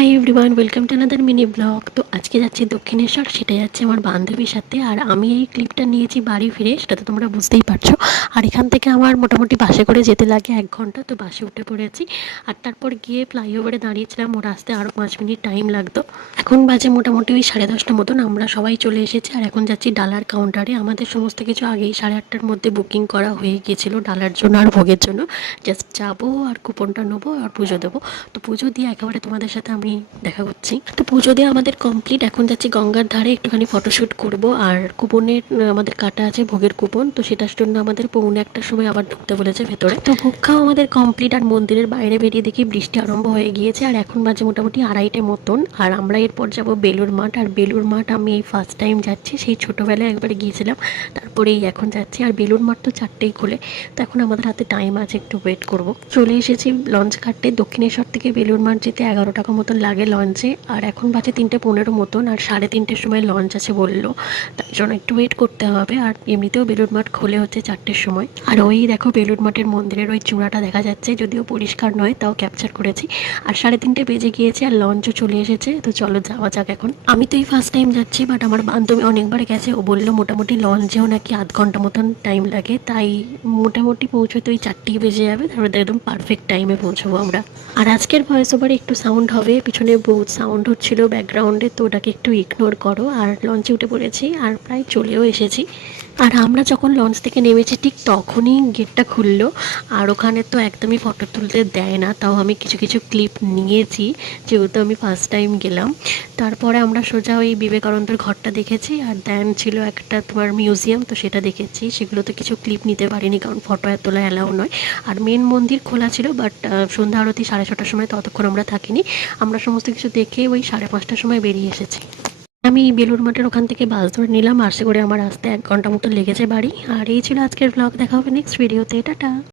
Hi everyone, welcome to another mini blog. তো আজকে যাচ্ছি দক্ষিণেশ্বর, সেটা যাচ্ছে আমার বান্ধবীর সাথে। আর আমি এই ক্লিপটা নিয়েছি বাড়ি ফিরে, সেটা তো তোমরা বুঝতেই পারছো। আর এখান থেকে আমার মোটামুটি বাসে করে যেতে লাগে 1 ঘন্টা। তো বাসে উঠে পড়েছি, আর তারপর গিয়ে ফ্লাইওভারে দাঁড়িয়েছিলাম। ওর আসতে আরও 5 মিনিট টাইম লাগতো। এখন বাজে মোটামুটি ওই 10:30 মতন। আমরা সবাই চলে এসেছি, আর এখন যাচ্ছি ডালার কাউন্টারে। আমাদের সমস্ত কিছু আগেই 8:30টার মধ্যে বুকিং করা হয়ে গিয়েছিলো ডালার জন্য আর ভোগের জন্য। জাস্ট যাবো আর কুপনটা নেবো আর পুজো দেবো। তো পুজো দিয়ে একেবারে তোমাদের সাথে আমি দেখা করছি। তো পুজো দিয়ে আমাদের কমপ্লিট। এখন যাচ্ছি গঙ্গার ধারে, একটুখানি ফটোশ্যুট করব। আর কুপনের আমাদের কাটা আছে ভোগের কুপন, তো সেটার জন্য আমাদের 1:45টার সময় আবার ঢুকতে বলেছে ভেতরে। তো ভোগ খাওয়া আমাদের কমপ্লিট। আর মন্দিরের বাইরে বেরিয়ে দেখি বৃষ্টি আরম্ভ হয়ে গিয়েছে, আর এখন বাজে মোটামুটি 2:30 মতন। আর আমরা এরপর যাব বেলুর মাঠ। আর বেলুর মাঠ আমি এই ফার্স্ট টাইম যাচ্ছি, সেই ছোটোবেলায় একবার গিয়েছিলাম, তারপরেই এখন যাচ্ছি। আর বেলুর মাঠ তো 4টেই খোলে, তো এখন আমাদের হাতে টাইম আছে, একটু ওয়েট করব। চলে এসেছি লঞ্চ ঘাটে। দক্ষিণেশ্বর থেকে বেলুর মাঠ যেতে 11 টাকা মতন লাগে লঞ্চে। আর এখন বাজে 3:15 মতন, আর 3:30-র সময় লঞ্চ আছে বললো, তাই জন্য একটু ওয়েট করতে হবে। আর এমনিতেও বেলুর মাঠ খোলে হচ্ছে 4টের সময়। আর ওই দেখো বেলুর মাঠের মন্দিরের ওই চূড়াটা দেখা যাচ্ছে, যদিও পরিষ্কার নয়, তাও ক্যাপচার করেছি। আর 3:30 বেজে গিয়েছে, আর লঞ্চও চলে এসেছে। তো চলো যাওয়া যাক এখন। আমি তো এই ফার্স্ট টাইম যাচ্ছি, বাট আমার বান্ধবী অনেকবার গেছে। ও বললো মোটামুটি লঞ্চেও নাকি 0.5 ঘন্টা মতন টাইম লাগে, তাই মোটামুটি পৌঁছতে ওই 4টেই বেজে যাবে। তারপরে একদম পারফেক্ট টাইমে পৌঁছবো আমরা। আর আজকের ভয়েস ওভারে একটু সাউন্ড হবে, পিছনে বহুত সাউন্ড হচ্ছিল ব্যাকগ্রাউন্ডে, তো ওটাকে একটু ইগনোর করো। আর লঞ্চে উঠে পড়েছি, আর প্রায় চলেও এসেছি। আর আমরা যখন লঞ্চ থেকে নেমেছি ঠিক তখনই গেটটা খুললো। আর ওখানে তো একদমই ফটো তুলতে দেয় না, তাও আমি কিছু কিছু ক্লিপ নিয়েছি, যেহেতু আমি ফার্স্ট টাইম গেলাম। তারপরে আমরা সোজা ওই বিবেকানন্দের ঘরটা দেখেছি, আর দেন ছিল একটা তোমার মিউজিয়াম, তো সেটা দেখেছি। সেগুলো তো কিছু ক্লিপ নিতে পারিনি, কারণ ফটো তোলা অ্যালাউ নয়। আর মেন মন্দির খোলা ছিল, বাট সন্ধ্যা আরতি 6:30টার সময়, ততক্ষণ আমরা থাকিনি। আমরা সমস্ত কিছু দেখে ওই 5:30টার সময় বেরিয়ে এসেছি। আমি বেলুড় মাঠের ওখান থেকে বাস ধরে নিলাম, বাসে করে আমার আসতে 1 ঘন্টা মতো লেগেছে বাড়ি। আর এই ছিল আজকের ব্লগ। দেখা হবে নেক্সট ভিডিওতে। টাটা।